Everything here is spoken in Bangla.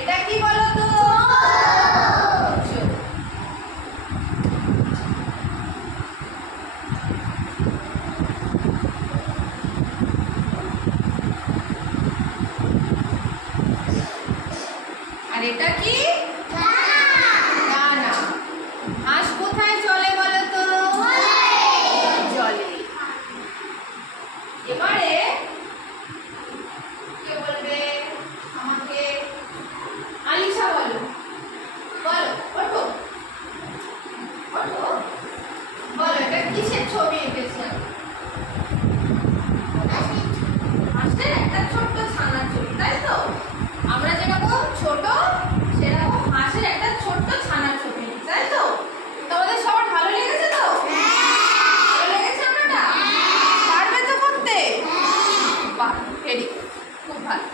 এটা কি বলো তো? আর এটা কি? ডানা। হাঁস কোথায় চলে বলো তো? জলে। এবারে কে বলবে আমাকে? আলিশা বলো, বলো ওঠো ওঠো, বলো এটা কিসের ছবি এঁকেছে? হাঁসের একটা ছোট্ট ছানার ছবি, তাই তো? আমরা যেরকম ছোট সেরকম হাঁসের একটা ছোট্ট ছানার ছবি, তাই তো? তোমাদের সবার ভালো লেগেছে তো? ভালো লেগেছে আপনারা? পারবে তো করতে? বাহ, ভেরি গুড, খুব ভালো।